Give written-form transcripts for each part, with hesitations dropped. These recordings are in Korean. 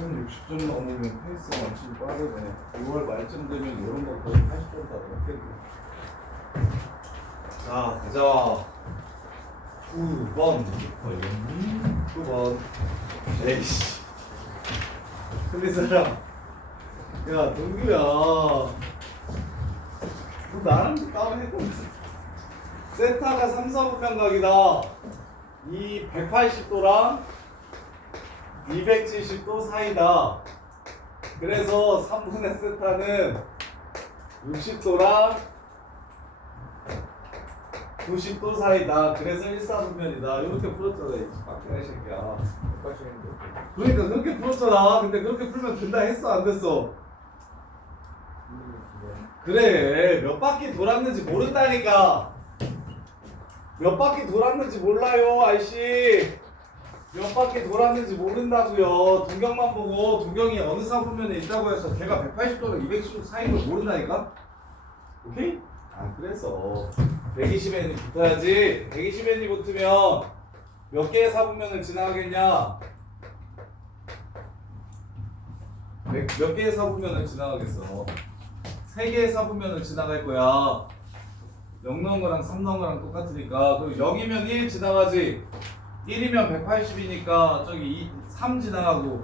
한 60점 넘으면 페이스가 완전히 빠르네. 6월 말쯤 되면 이런 거 거의 80점 다 넘겠네. 자, 가자. 9번. 9번. 에이씨. 틀린 사람. 야, 동규야. 너 나랑 따로 해보면서. 세타가 3, 4분면 각이다. 이 180도랑 270도 사이다. 그래서 3분의 세타는 60도랑 90도 사이다. 그래서 1사분면이다. 이렇게 풀었잖아. 이 빡대가리 새끼야. 그러니까 그렇게 풀었잖아. 근데 그렇게 풀면 된다 했어? 안 됐어? 그래. 몇 바퀴 돌았는지 모른다니까. 몇 바퀴 돌았는지 몰라요, 아이씨. 몇 바퀴 돌았는지 모른다고요. 동경만 보고 동경이 어느 사분면에 있다고 해서 걔가 180도랑 210도 사이인 걸 모른다니까? 오케이? 아, 그래서 120n이 붙어야지. 120n이 붙으면 몇 개의 사분면을 지나가겠냐? 몇 개의 사분면을 지나가겠어? 3개의 사분면을 지나갈 거야. 0 넣은 거랑 3 넣은 거랑 똑같으니까. 그리고 0이면 1 지나가지. 1이면 180이니까 저기 3 지나가고,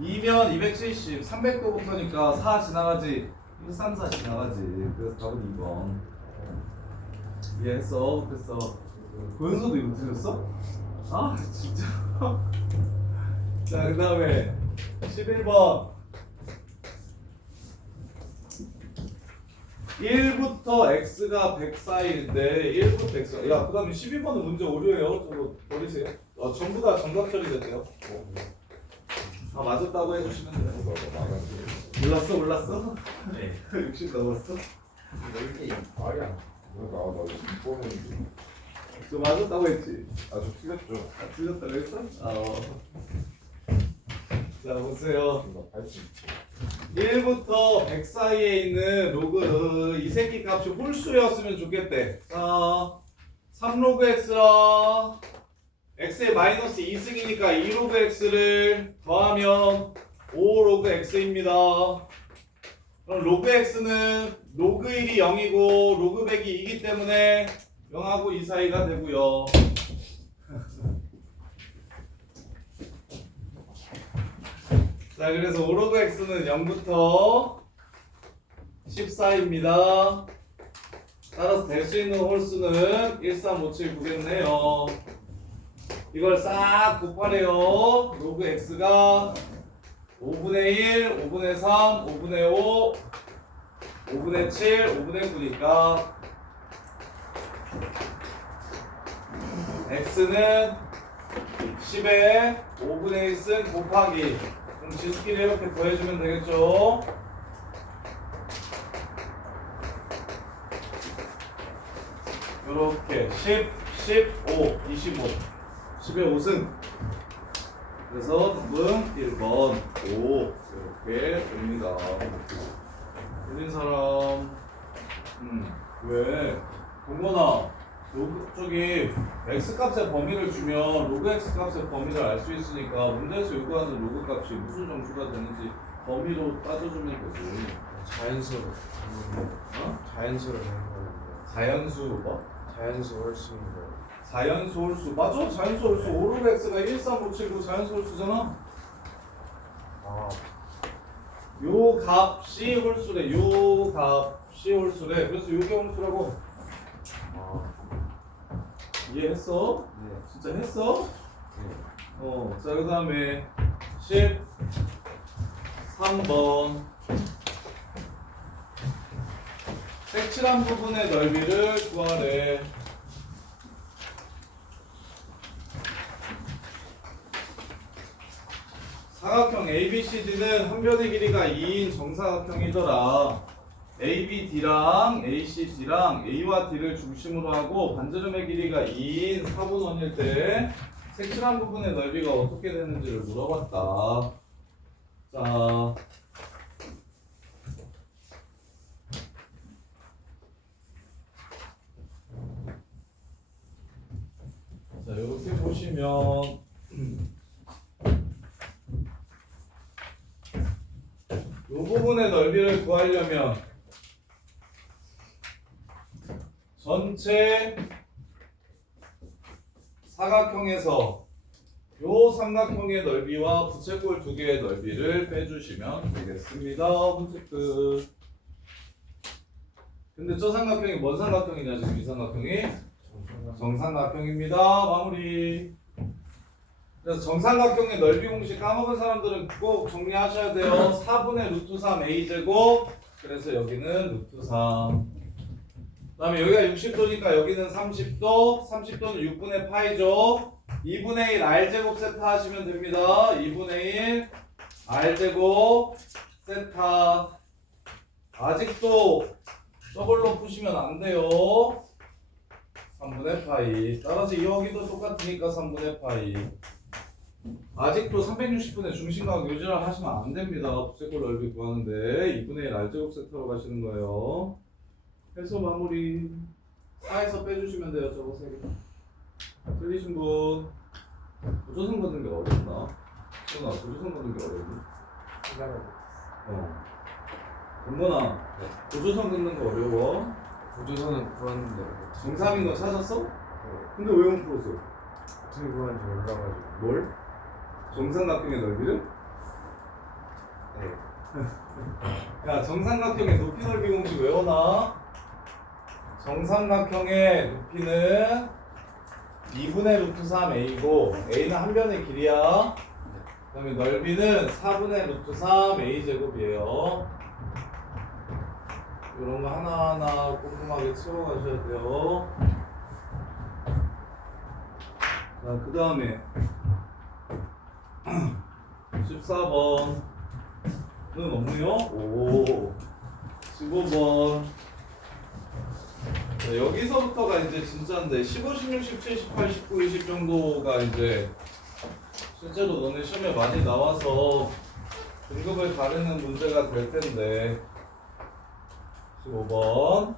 2면 270, 300도부터니까 4 지나가지. 1, 3, 4 지나가지. 그래서 답은 2번. 이해했어? 그래서 고현서도 이거 틀렸어? 아 진짜. 자, 그 다음에 11번 1부터 x가 100 사이인데 1부터 x. 야, 그 다음에 12번은 문제 오류예요. 저거 버리세요. 전부 다 정답 처리됐대요. 다 맞았다고 해주시면 돼요. 몰랐어? 네. 60 넘었어? 이게 말이야. 나 6번은 저 맞았다고 했지? 저 틀렸죠. 아, 틀렸다고 했어? 자, 보세요. 나 80. 1부터 100 사이에 있는 로그 이 새끼 값이 홀수였으면 좋겠대. 자, 3로그 x랑 x의 마이너스 2승이니까 2로그 x를 더하면 5로그 x입니다. 그럼 로그 x는 로그 1이 0이고 로그 100이 2이기 때문에 0하고 2 사이가 되고요. 자, 그래서 5로그 x는 0부터 14입니다. 따라서 될 수 있는 홀수는 13579겠네요. 이걸 싹 곱하래요. 로그 x가 5분의 1, 5분의 3, 5분의 5, 5분의 7, 5분의 9니까 x는 10에 5분의 1승 곱하기. 그럼 지수끼리 이렇게 더해주면 되겠죠? 요렇게 10, 15, 25 10에 5승. 그래서 답은 1번 5 이렇게 됩니다. 틀린 사람 왜? 동건아, 저기 x값의 범위를 주면 로그 x값의 범위를 알 수 있으니까 문제에서 요구하는 로그 값이 무슨 정수가 되는지 범위로 따져주면 되지. 자연수로 자연수로 되는 거예요. 자연수 뭐? 자연수 홀수인데 자연수 홀수. 맞아, 자연수 홀수. 5로그 x가 1, 3, 5, 7, 9 자연수 홀수잖아. 요 값이 홀수래. 요 값이 홀수래. 그래서 요게 홀수라고. 이해했어? 네. 진짜 했어? 네. 자, 그 다음에 13번 색칠한 부분의 넓이를 구하래. 사각형 ABCD는 한 변의 길이가 2인 정사각형이더라. ABD랑 ACD랑 A와 D를 중심으로 하고 반지름의 길이가 2인 4분원일 때 색칠한 부분의 넓이가 어떻게 되는지를 물어봤다. 자, 이렇게 보시면 부분의 넓이를 구하려면 전체 사각형에서 요 삼각형의 넓이와 부채꼴 두 개의 넓이를 빼주시면 되겠습니다. 문제 끝. 근데 저 삼각형이 뭔 삼각형이냐 지금 이 삼각형이 정삼각형입니다. 마무리. 그래서 정삼각형의 넓이 공식 까먹은 사람들은 꼭 정리하셔야 돼요. 4분의 루트 3 a제곱. 그래서 여기는 루트 3. 그 다음에 여기가 60도니까 여기는 30도. 30도는 6분의 파이죠. 2분의 1 r제곱 세타 하시면 됩니다. 2분의 1 r제곱 세타. 아직도 저걸로 푸시면 안 돼요. 3분의 파이. 따라서 여기도 똑같으니까 3분의 파이. 아직도 360분의 중심각 유지를 하시면 안 됩니다. 부채꼴 넓이 구하는데 2분의 1 r제곱 세타로 가시는 거예요. 해서 마무리. 4에서 빼주시면 돼요. 저거 3개. 틀리신 분. 고조선 걷는 게 어렵나? 수나 고조선 걷는 게 어렵니? 동건아, 고조선 걷는 거 어려워? 고조선은 구하는데 정삼인 거 찾았어? 네. 근데 왜 못 풀었어? 어떻게 구하는지 몰라가지고. 뭘? 정삼각형의 넓이를? 네. 야, 정삼각형의 높이 넓이 공식 외워놔. 정삼각형의 높이는 2분의 루트 3 a고 a는 한 변의 길이야. 그 다음에 넓이는 4분의 루트 3 a 제곱이에요. 이런 거 하나하나 꼼꼼하게 채워가셔야 돼요. 자, 그 다음에 14번은 없네요. 오, 15번. 자, 여기서부터가 이제 진짜인데 15, 16, 17, 18, 19, 20 정도가 이제 실제로 너네 시험에 많이 나와서 등급을 가르는 문제가 될 텐데 15번.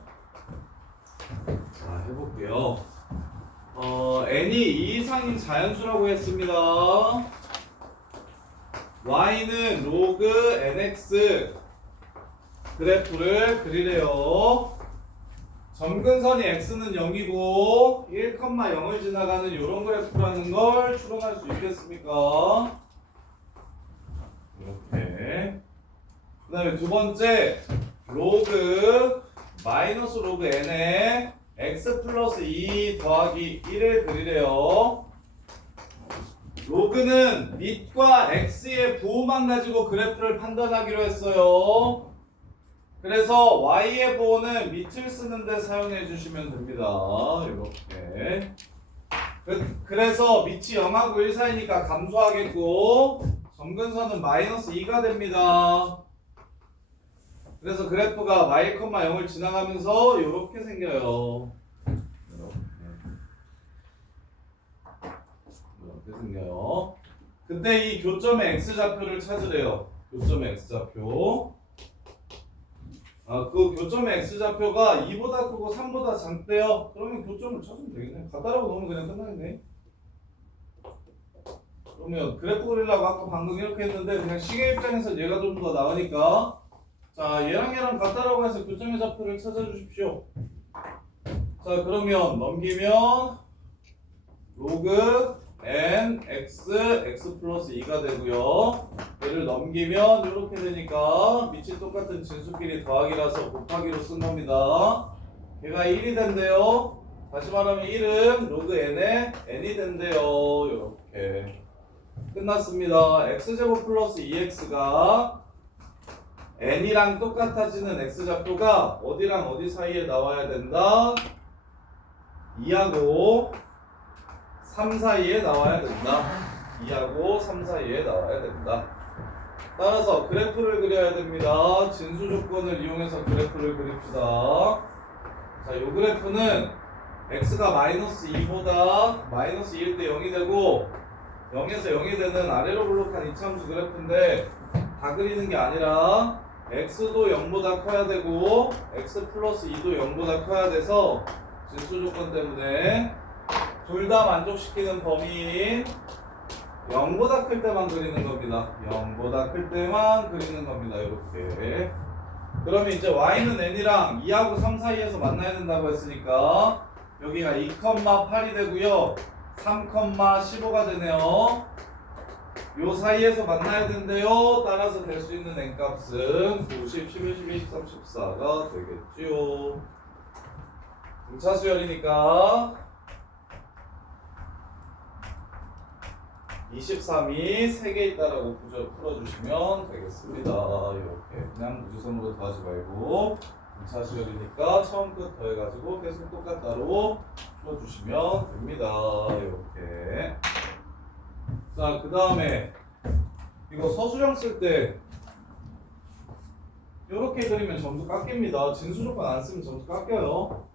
자, 해볼게요. n이 2 이상인 자연수라고 했습니다. y는 로그 nx 그래프를 그리래요. 점근선이 x는 0이고 1,0을 지나가는 이런 그래프라는 걸 추론할 수 있겠습니까? 이렇게. 그 다음에 두 번째 로그 마이너스 로그 n에 x 플러스 2 더하기 1을 그리래요. 로그는 밑과 x의 부호만 가지고 그래프를 판단하기로 했어요. 그래서 y의 부호는 밑을 쓰는데 사용해 주시면 됩니다. 이렇게. 그래서 밑이 0하고 1 사이니까 감소하겠고 점근선은 마이너스 2가 됩니다. 그래서 그래프가 y, 0을 지나가면서 이렇게 생겨요. 이렇게 생겨요. 그때 이 교점의 x좌표를 찾으래요. 교점의 x좌표. 그 교점의 x좌표가 2보다 크고 3보다 작대요. 그러면 교점을 찾으면 되겠네. 갖다라고 넣으면 그냥 끝나겠네. 그러면 그래프 그리려고 아까 방금 이렇게 했는데 그냥 시계 입장에서 얘가 좀 더 나으니까 자, 얘랑 같다라고 해서 교점의 좌표를 찾아주십시오. 자, 그러면 넘기면 로그 n x x 플러스 2가 되고요. 얘를 넘기면 이렇게 되니까 밑이 똑같은 진수끼리 더하기라서 곱하기로 쓴 겁니다. 얘가 1이 된대요. 다시 말하면 1은 로그 n에 n이 된대요. 이렇게 끝났습니다. x제곱 플러스 2x가 n이랑 똑같아지는 x좌표가 어디랑 어디 사이에 나와야 된다? 2하고 3 사이에 나와야 된다. 2하고 3 사이에 나와야 된다. 따라서 그래프를 그려야 됩니다. 진수 조건을 이용해서 그래프를 그립시다. 자, 이 그래프는 x가 마이너스 2보다 마이너스 2일 때 0이 되고 0에서 0이 되는 아래로 블록한 이차함수 그래프인데 다 그리는 게 아니라 x도 0보다 커야 되고 x 플러스 2도 0보다 커야 돼서 진수 조건 때문에 둘 다 만족시키는 범위인 0보다 클 때만 그리는 겁니다. 0보다 클 때만 그리는 겁니다. 이렇게. 그러면 이제 y는 n이랑 2하고 3 사이에서 만나야 된다고 했으니까 여기가 2,8이 되고요. 3,15가 되네요. 요 사이에서 만나야 된대요. 따라서 될 수 있는 n값은 90, 11, 12, 13, 14가 되겠지요. 등차 수열이니까 23이 3개 있다라고 풀어주시면 되겠습니다. 이렇게 그냥 무지선으로 더하지 말고 등차 수열이니까 처음 끝 더해가지고 계속 똑같다로 풀어주시면 됩니다. 이렇게. 자, 그 다음에 이거 서술형 쓸 때 이렇게 그리면 점수 깎입니다. 진수 조건 안 쓰면 점수 깎여요.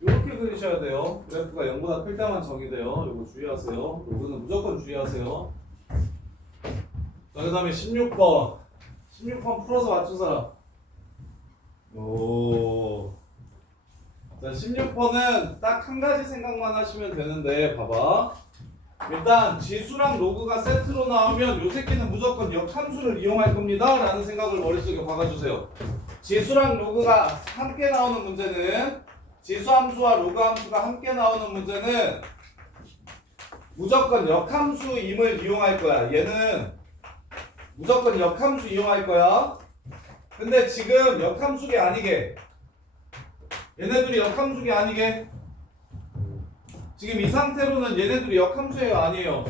이렇게 그리셔야 돼요. 그래프가 0보다 클 때만 정의돼요. 이거 주의하세요. 로그는 무조건 주의하세요. 자, 그 다음에 16번 16번 풀어서 맞춘 사람. 오. 자, 16번은 딱 한 가지 생각만 하시면 되는데 봐봐. 일단 지수랑 로그가 세트로 나오면 요 새끼는 무조건 역함수를 이용할 겁니다 라는 생각을 머릿속에 박아주세요. 지수랑 로그가 함께 나오는 문제는, 지수함수와 로그함수가 함께 나오는 문제는 무조건 역함수임을 이용할 거야. 얘는 무조건 역함수 이용할 거야. 근데 지금 역함수기 아니게, 얘네들이 역함수기 아니게, 지금 이 상태로는 얘네들이 역함수예요, 아니에요?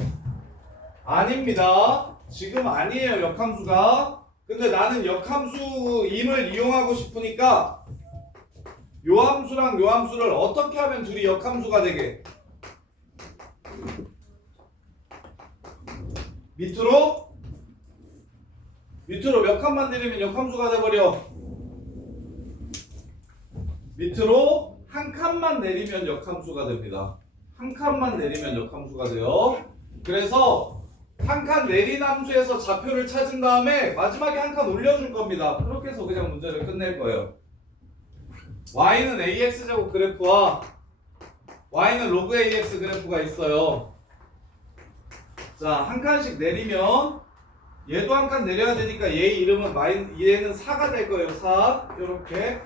아닙니다. 지금 아니에요, 역함수가. 근데 나는 역함수임을 이용하고 싶으니까 요 함수랑 요 함수를 어떻게 하면 둘이 역함수가 되게? 밑으로 몇 칸만 내리면 역함수가 돼버려. 밑으로 한 칸만 내리면 역함수가 됩니다. 한 칸만 내리면 역함수가 돼요. 그래서 한 칸 내린 함수에서 좌표를 찾은 다음에 마지막에 한 칸 올려줄 겁니다. 그렇게 해서 그냥 문제를 끝낼 거예요. y는 ax제곱 그래프와 y는 로그 ax 그래프가 있어요. 자, 한 칸씩 내리면 얘도 한 칸 내려야 되니까 얘 이름은 얘는 4가 될 거예요. 4. 이렇게.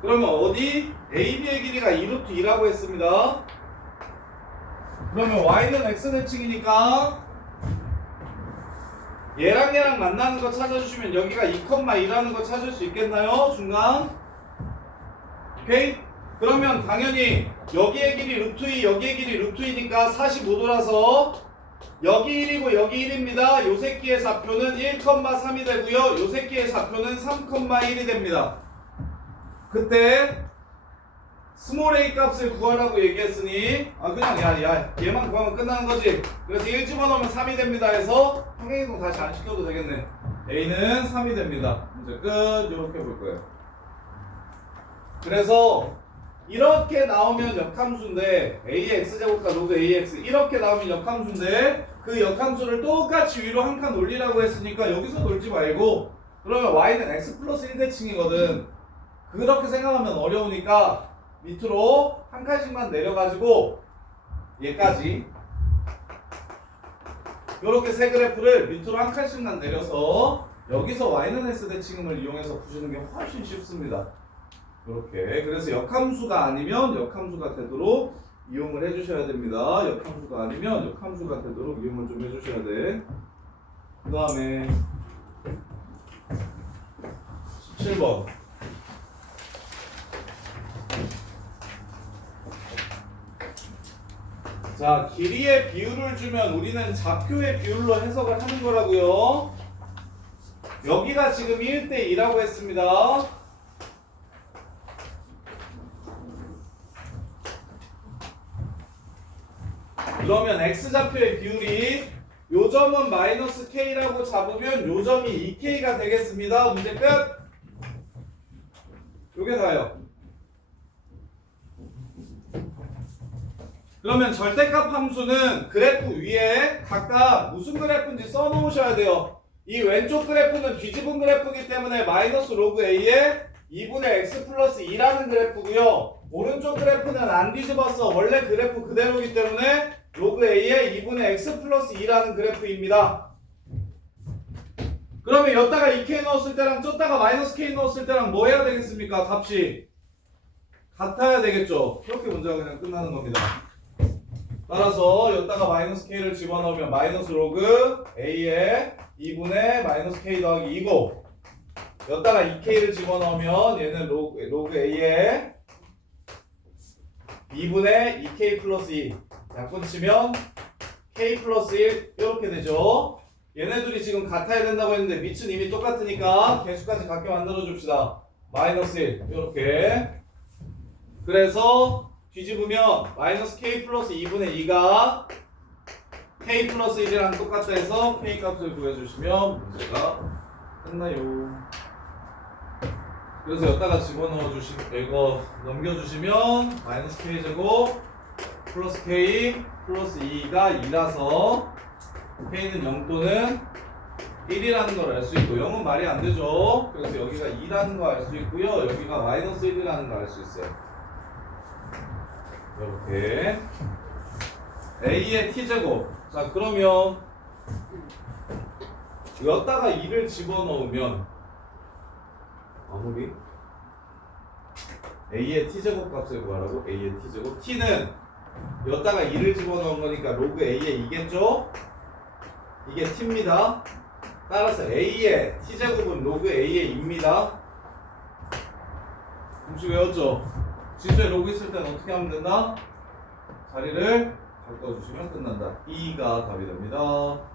그러면 어디? AB의 길이가 2루트 2라고 했습니다. 그러면 y는 x대칭이니까 얘랑 만나는 거 찾아주시면 여기가 2,2라는 거 찾을 수 있겠나요? 중간. 오케이? 그러면 당연히 여기의 길이 루트 2, 여기의 길이 루트 2니까 45도라서 여기 1이고 여기 1입니다. 요 새끼의 좌표는 1,3이 되고요. 요 새끼의 좌표는 3,1이 됩니다. 그때 스몰 a 값을 구하라고 얘기했으니 그냥 얘만 구하면 끝나는 거지. 그래서 1 집어넣으면 3이 됩니다 해서 평행이동 다시 안 시켜도 되겠네. a는 3이 됩니다. 문제 끝. 이렇게 볼 거예요. 그래서 이렇게 나오면 역함수인데 ax제곱과 로그 ax 이렇게 나오면 역함수인데 그 역함수를 똑같이 위로 한 칸 올리라고 했으니까 여기서 놀지 말고, 그러면 y는 x 플러스 1대칭이거든. 그렇게 생각하면 어려우니까 밑으로 한 칸씩만 내려가지고 얘까지 이렇게 세 그래프를 밑으로 한 칸씩만 내려서 여기서 y는 x 대칭음을 이용해서 푸시는 게 훨씬 쉽습니다. 이렇게. 그래서 역함수가 아니면 역함수가 되도록 이용을 해주셔야 됩니다. 역함수가 아니면 역함수가 되도록 이용을 좀 해주셔야 돼. 그 다음에 17번. 자, 길이의 비율을 주면 우리는 좌표의 비율로 해석을 하는 거라고요. 여기가 지금 1대 2라고 했습니다. 그러면 x좌표의 비율이 요 점은 마이너스 k라고 잡으면 요 점이 2k가 되겠습니다. 문제 끝. 요게 다예요. 그러면 절대값 함수는 그래프 위에 각각 무슨 그래프인지 써놓으셔야 돼요. 이 왼쪽 그래프는 뒤집은 그래프이기 때문에 마이너스 로그 a에 2분의 x 플러스 2라는 그래프고요. 오른쪽 그래프는 안 뒤집었어. 원래 그래프 그대로이기 때문에 로그 A의 2분의 x 플러스 2라는 그래프입니다. 그러면 여기다가 2k 넣었을 때랑 저다가 마이너스 k 넣었을 때랑 뭐 해야 되겠습니까? 값이 같아야 되겠죠. 그렇게 문제가 그냥 끝나는 겁니다. 따라서 여기다가 마이너스 k를 집어넣으면 마이너스 로그 a의 2분의 마이너스 k 더하기 2고, 여기다가 2k를 집어넣으면 얘는 로그 a의 2분의 2k 플러스 2 약분 치면 k 플러스 1 이렇게 되죠. 얘네들이 지금 같아야 된다고 했는데 밑은 이미 똑같으니까 개수까지 같게 만들어 줍시다. 마이너스 1 이렇게. 그래서 뒤집으면 마이너스 k 플러스 2분의 2가 k 플러스 1이랑 똑같다 해서 k 값을 구해주시면 문제가 끝나요. 그래서 여기다가 집어넣어 주시면, 이거 넘겨주시면 마이너스 k 제곱 플러스 k 플러스 2가 2라서 k는 0 또는 1이라는 걸 알 수 있고, 0은 말이 안 되죠. 그래서 여기가 2라는 거 알 수 있고요, 여기가 마이너스 1이라는 거 알 수 있어요. 이렇게 a의 t제곱. 자, 그러면 여기다가 2를 집어넣으면 아무리 a의 t제곱 값을 구하라고. a의 t제곱, t는 여기다가 2를 집어넣은 거니까 로그 a의 2겠죠? 이게 t입니다. 따라서 a의 t제곱은 로그 a의 2입니다. 혹시 외웠죠? 지수에 로그 있을 때는 어떻게 하면 된다? 자리를 바꿔주시면 끝난다. 2가 답이 됩니다.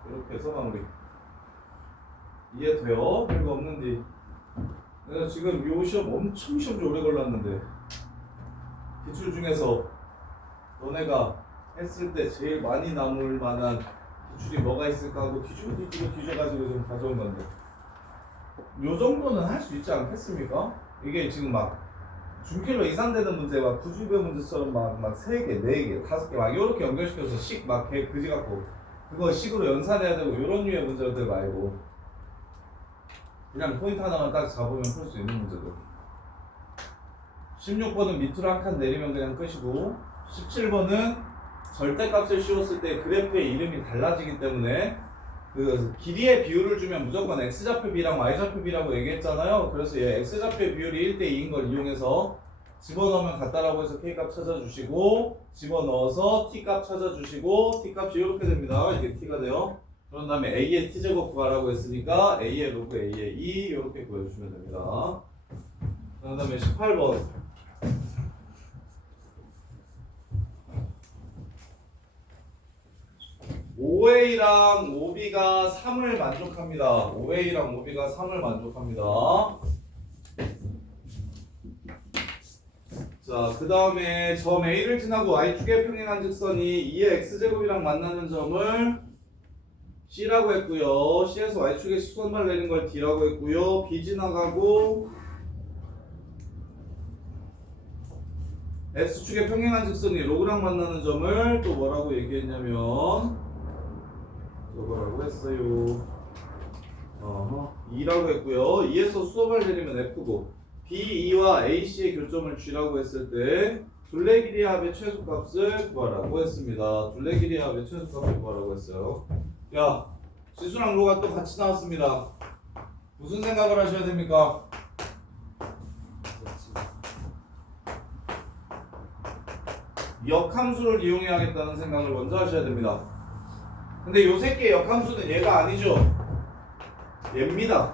이렇게 해서 마무리. 이해돼요? 별거 없는데. 내가 지금 요 시험 엄청 시험 오래 걸렸는데, 기출 중에서 너네가 했을 때 제일 많이 남을 만한 기출이 뭐가 있을까 하고 뒤져가지고 좀 가져온 건데, 요 정도는 할 수 있지 않겠습니까? 이게 지금 막 중킬로 이상되는 문제, 막 부주배 문제처럼 막 3개, 4개, 5개 막 이렇게 연결시켜서 식 막 개 그지 같고 그거 식으로 연산해야 되고 이런 류의 문제들 말고 그냥 포인트 하나만 딱 잡으면 풀 수 있는 문제들. 16번은 밑으로 한 칸 내리면 그냥 끝이고, 17번은 절대값을 씌웠을 때 그래프의 이름이 달라지기 때문에 그 길이의 비율을 주면 무조건 x좌표 b랑 y좌표 b라고 얘기했잖아요. 그래서 얘 x좌표의 비율이 1대2인 걸 이용해서 집어넣으면 같다라고 해서 k값 찾아주시고, 집어넣어서 t값 찾아주시고, t값이 이렇게 됩니다. 이게 t가 돼요. 그런 다음에 a의 t제곱 구하라고 했으니까 a의 로그 a의 2 이렇게 구해주시면 됩니다. 그 다음에 18번 OA랑 OB가 3을 만족합니다. OA랑 OB가 3을 만족합니다. 자, 그 다음에 점 A를 지나고 Y축에 평행한 직선이 2의 X제곱이랑 만나는 점을 C라고 했고요. C에서 Y축에 시선발 내린 걸 D라고 했고요. B 지나가고 X축에 평행한 직선이 로그랑 만나는 점을 또 뭐라고 얘기했냐면 이거라고 했어요. 2라고 했고요. 2에서 수업을 내리면 F고, B, E와 AC의 교점을 G라고 했을 때 둘레 길이 합의 최소값을 구하라고 했습니다. 둘레 길이 합의 최소값을 구하라고 했어요. 야, 지수랑 로가 또 같이 나왔습니다. 무슨 생각을 하셔야 됩니까? 역함수를 이용해야겠다는 생각을 먼저 하셔야 됩니다. 근데 요 새끼의 역함수는 얘가 아니죠. 얘입니다.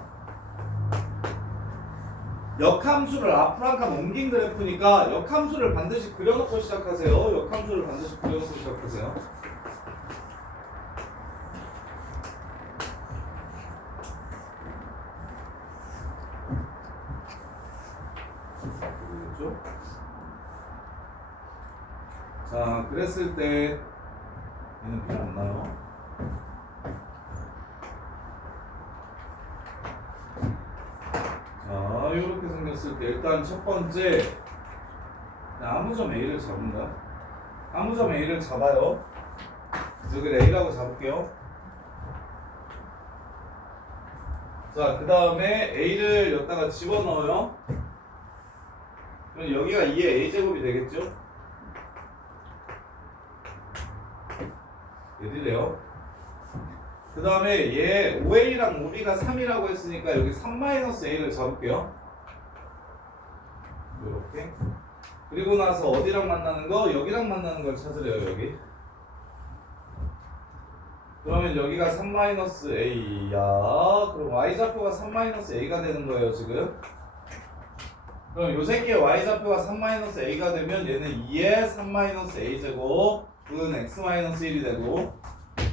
역함수를 앞으로 한 칸 옮긴 그래프니까 역함수를 반드시 그려놓고 시작하세요. 역함수를 반드시 그려놓고 시작하세요. 그렇죠? 자, 그랬을 때 얘는 필요 없나요? 자, 이렇게 생겼을 때 일단 첫 번째 아무 점 A를 잡는다. 아무 점 A를 잡아요. 여기를 A라고 잡을게요. 자, 그 다음에 A를 여기다가 집어넣어요. 그럼 여기가 2의 A제곱이 되겠죠? 얘들이래요. 그 다음에 얘 5a랑 우리가 3이라고 했으니까 여기 3-a를 잡을게요. 이렇게. 그리고 나서 어디랑 만나는 거? 여기랑 만나는 걸 찾으래요. 여기. 그러면 여기가 3-a야. 그럼 y좌표가 3-a가 되는 거예요 지금. 그럼 요 새끼의 y좌표가 3-a가 되면 얘는 2의 3-a제곱 은 x-1이 되고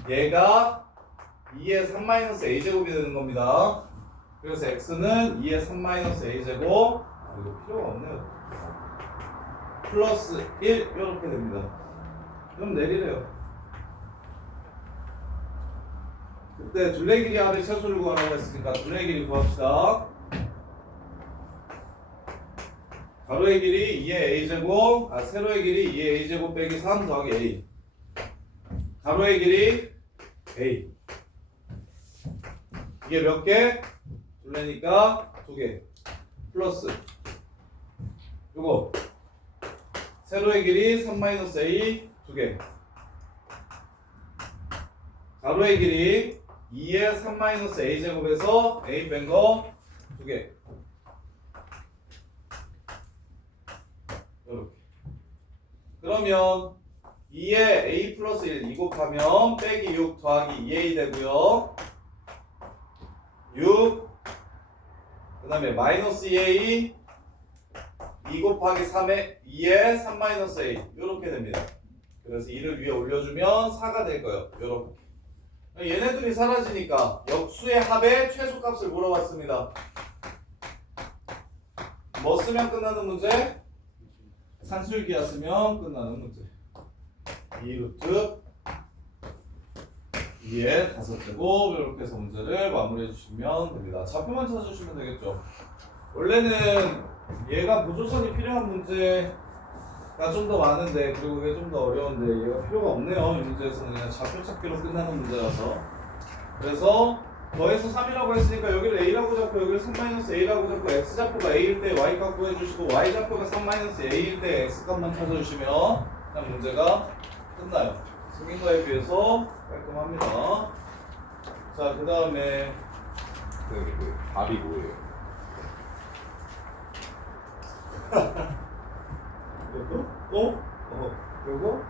얘가 2의 3-a제곱이 되는 겁니다. 그래서 x는 2의 3-a제곱 이거 필요가 없네요. 플러스 1 이렇게 됩니다. 그럼 내리래요. 그때 둘레 길이 합의 최소를 구하라고 했으니까 둘레 길이 구합시다. 가로의 길이 2의 a제곱, 세로의 길이 2의 a제곱 빼기 3 더하기 a. 가로의 길이 a. 이게 몇 개? 둘레니까 2개. 플러스 요거 세로의 길이 3-a 2개. 가로의 길이 2의 3-a제곱에서 a 뺀 거 2개. 이렇게. 그러면 2에 a 플러스 1 2 곱하면 빼기 6 더하기 2a 되고요. 6 그 다음에 마이너스 2a 2 곱하기 3에 2에 3-a 이렇게 됩니다. 그래서 2를 위에 올려주면 4가 될 거예요. 이렇게. 얘네들이 사라지니까 역수의 합의 최소값을 물어봤습니다. 뭐 쓰면 끝나는 문제? 산술기하 쓰면 끝나는 문제. 2루트 2의 5제곱 이렇게 해서 문제를 마무리해 주시면 됩니다. 좌표만 찾아주시면 되겠죠. 원래는 얘가 보조선이 필요한 문제가 좀 더 많은데 그리고 그게 좀 더 어려운데 얘가 필요가 없네요. 이 문제에서는 그냥 좌표 찾기로 끝나는 문제라서. 그래서 더해서 3이라고 했으니까 여기를 a라고 잡고 여기를 3-a라고 잡고 x좌표가 a일 때 y값 구해주시고 y좌표가 3-a일 때 x값만 찾아주시면 그냥 문제가 끝나요. 생긴 거에 비해서 깔끔합니다. 자, 그 다음에 선생님 그 답이 뭐예요? 요거? 또? 요거?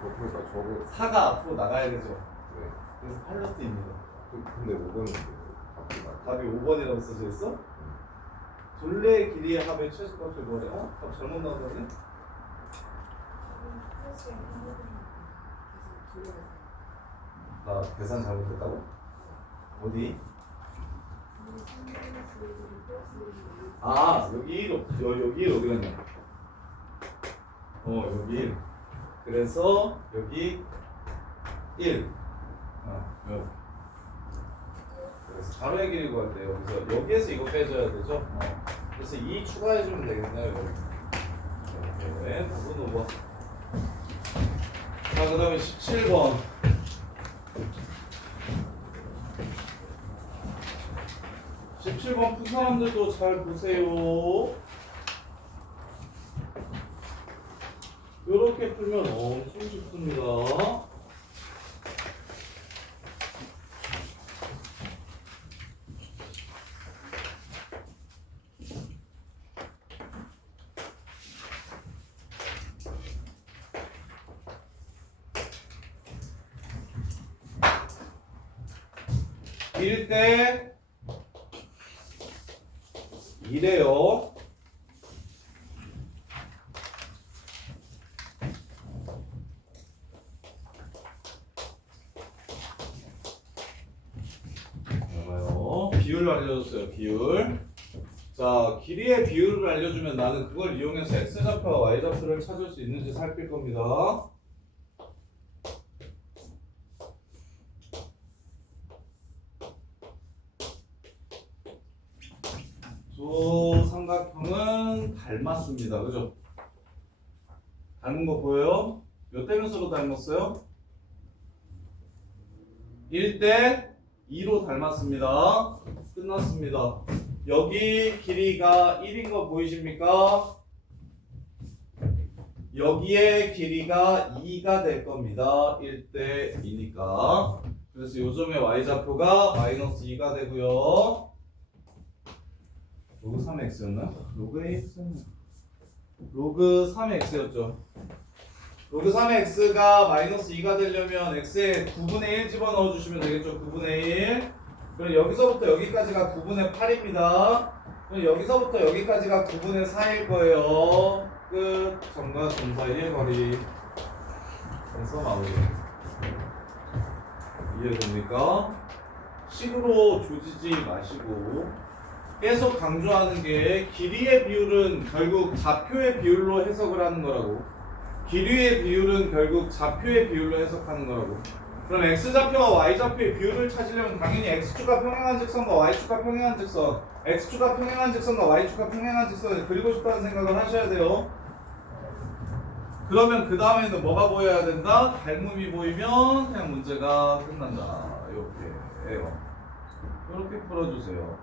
그러니까 저거 4가 앞으로 나가야 되죠. 네. 그래서 팔로트입니다. 근데 5번은 답이 맞아. 답이 5번이라고 써져 있어? 둘레 길이의 합의 최소값을 구하래. 답 잘못 나왔네? 나 계산 잘못했다고? 어디? 아, 여기 1, 여기 1 어디 갔냐? 여기 1. 그래서 여기 1. 여기. 그래서 가로의 길이 구할 때 여기에서 이거 빼줘야 되죠? 그래서 2 추가해주면 되겠네요. 여기. 네, 답은 5번. 자, 그 다음에 17번. 17번 푼 사람들도 잘 보세요. 이렇게 풀면 엄청 쉽습니다. 일 때 이래요. 비율을 알려줬어요. 비율. 자, 길이의 비율을 알려주면 나는 그걸 이용해서 x좌표와 y좌표를 찾을 수 있는지 살필 겁니다. 두 삼각형은 닮았습니다. 그죠? 닮은 거 보여요? 몇 대면서로 닮았어요? 1대 2로 닮았습니다. 끝났습니다. 여기 길이가 1인 거 보이십니까? 여기에 길이가 2가 될 겁니다. 1대 2니까. 그래서 요점의 y좌표가 마이너스 2가 되고요. 로그 3x였나? 로그 ax였나? 로그 3x였죠. 로그 3x가 마이너스 2가 되려면 x에 9분의 1 집어넣어 주시면 되겠죠. 9분의 1. 그럼 여기서부터 여기까지가 9분의 8입니다. 그럼 여기서부터 여기까지가 9분의 4일 거예요. 끝. 점과 점 사이의 거리. 그래서 마무리. 이해됩니까? 식으로 조지지 마시고 계속 강조하는 게 길이의 비율은 결국 좌표의 비율로 해석을 하는 거라고. 길이의 비율은 결국 좌표의 비율로 해석하는 거라고. 그럼 x좌표와 y좌표의 비율을 찾으려면 당연히 x축과 평행한 직선과 y축과 평행한 직선, x축과 평행한 직선과 y축과 평행한 직선을 그리고 싶다는 생각을 하셔야 돼요. 그러면 그 다음에는 뭐가 보여야 된다? 닮음이 보이면 그냥 문제가 끝난다. 이렇게 풀어주세요.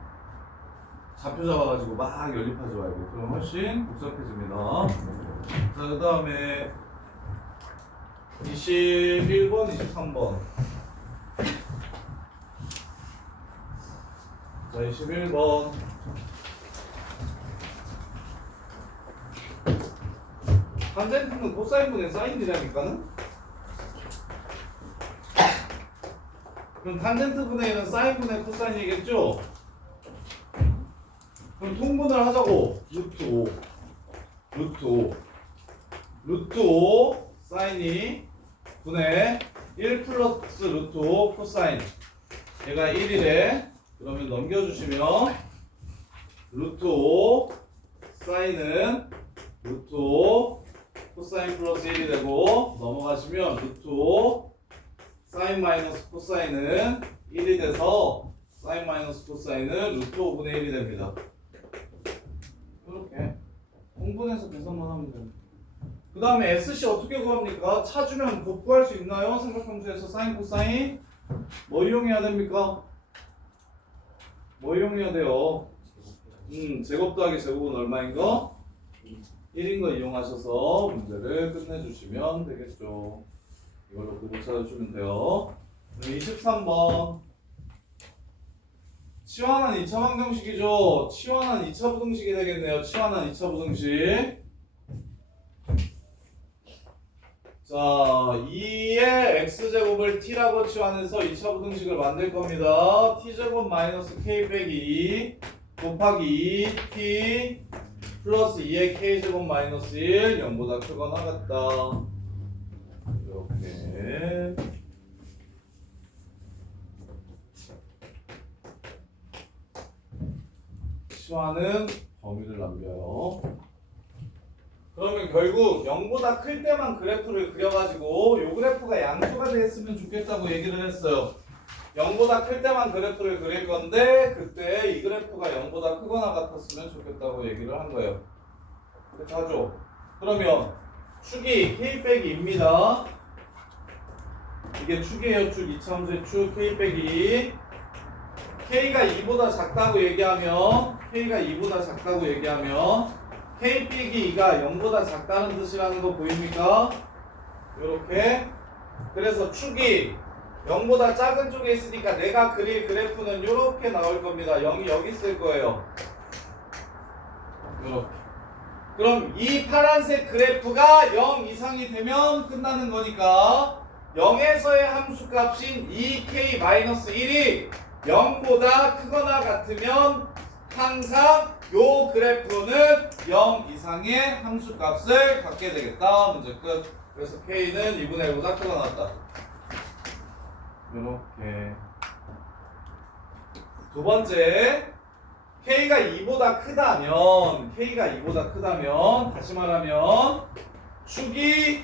좌표 잡아가지고 막 연립하지 말고. 그럼 훨씬 복잡해집니다. 자, 그 다음에 21번, 23번. 자, 21번. 탄젠트는 코사인분의 사인이라니까는? 그럼 탄젠트분의 1은 사인분의 코사인이겠죠? 그럼 통분을 하자고. 루트 5 사인이 분의 1 플러스 루트 5 코사인. 얘가 1이래. 그러면 넘겨주시면 루트 5 사인은 루트 5 코사인 플러스 1이 되고, 넘어가시면 루트 5 사인 마이너스 코사인은 1이 돼서 사인 마이너스 코사인은 루트 5분의 1이 됩니다. 이렇게 공분해서 계산만 하면 됩니다. 그 다음에 SC 어떻게 구합니까? 찾으면 곧 구할 수 있나요? 삼각함수에서 사인 코사인 뭐 이용해야 됩니까? 뭐 이용해야 돼요? 제곱 더하기 제곱은 얼마인 거? 1인 거 이용하셔서 문제를 끝내주시면 되겠죠. 이걸로 그거 찾아주시면 돼요. 23번. 치환한 2차 방정식이죠. 치환한 2차 부등식이 되겠네요. 치환한 2차 부등식. 자, 2의 x제곱을 t라고 치환해서 2차 부등식을 만들 겁니다. t제곱 마이너스 k 빼기 2 곱하기 2t 플러스 2의 k제곱 마이너스 1 0보다 크거나 같다. 이렇게 치환은 범위를 남겨요. 그러면 결국 0보다 클 때만 그래프를 그려가지고 이 그래프가 양수가 됐으면 좋겠다고 얘기를 했어요. 0보다 클 때만 그래프를 그릴 건데 그때 이 그래프가 0보다 크거나 같았으면 좋겠다고 얘기를 한 거예요. 그렇게 하죠. 그러면 축이 k 빼기 2입니다. 이게 축이에요. 축. 이차함수의 축 k 빼기 2. k가 2보다 작다고 얘기하면 k 빼기 2가 0보다 작다는 뜻이라는 거 보입니까? 요렇게. 그래서 축이 0보다 작은 쪽에 있으니까 내가 그릴 그래프는 요렇게 나올 겁니다. 0이 여기 있을 거예요. 요렇게. 그럼 이 파란색 그래프가 0 이상이 되면 끝나는 거니까 0에서의 함수값인 2k-1이 0보다 크거나 같으면 항상 요 그래프는 0 이상의 함수값을 갖게 되겠다. 문제 끝. 그래서 k는 2분의 1보다 크거나 같다. 이렇게. 두 번째, k가 2보다 크다면 다시 말하면 축이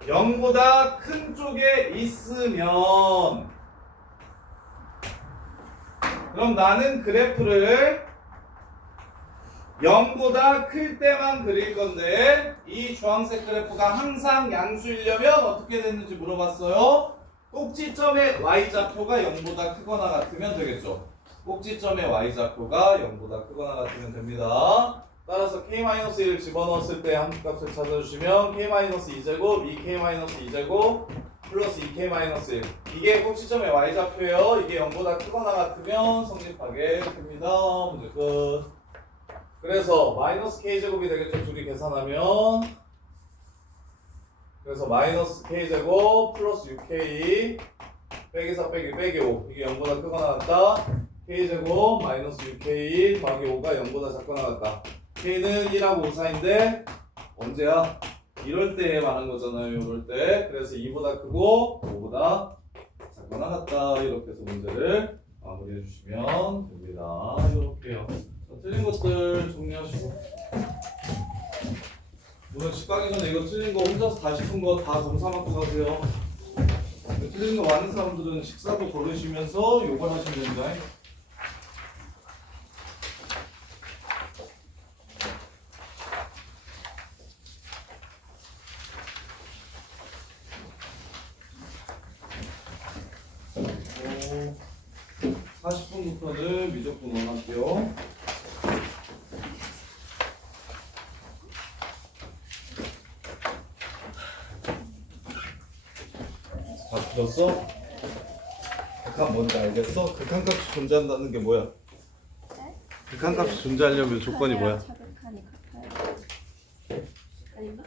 0보다 큰 쪽에 있으면 그럼 나는 그래프를 0보다 클 때만 그릴 건데 이 주황색 그래프가 항상 양수이려면 어떻게 됐는지 물어봤어요. 꼭지점의 y좌표가 0보다 크거나 같으면 되겠죠. 꼭지점의 y좌표가 0보다 크거나 같으면 됩니다. 따라서 k-1을 집어넣었을 때 함수값을 찾아주시면 k-2제곱 2k-2제곱 플러스 2k-1 이게 꼭 시점의 y좌표예요. 이게 0보다 크거나 같으면 성립하게 됩니다. 문제 끝. 그래서 마이너스 k제곱이 되겠죠. 둘이 계산하면 그래서 마이너스 k제곱 플러스 6k 빼기 4 빼기 5 이게 0보다 크거나 같다. k제곱 마이너스 6k 더하기 5가 0보다 작거나 같다. k는 1하고 5 사이인데 언제야? 이럴 때 말하는 거잖아요. 이럴 때. 그래서 2보다 크고 5보다 작거나 같다. 이렇게 해서 문제를 마무리해 주시면 됩니다. 이렇게요. 자, 틀린 것들 정리하시고 오늘 집 가기 전에 이거 틀린 거 혼자서 다 짚은 거 다 검사 받고 가세요. 틀린 거 많은 사람들은 식사도 고르시면서 요걸 하시면 됩니다. 오, 40분부터는 미적분 원할게요. 다 풀었어? 극한 뭔지 알겠어? 극한값이 존재한다는 게 뭐야? 극한값이 존재하려면 조건이 뭐야? 자극하니 같아요. 아닌가?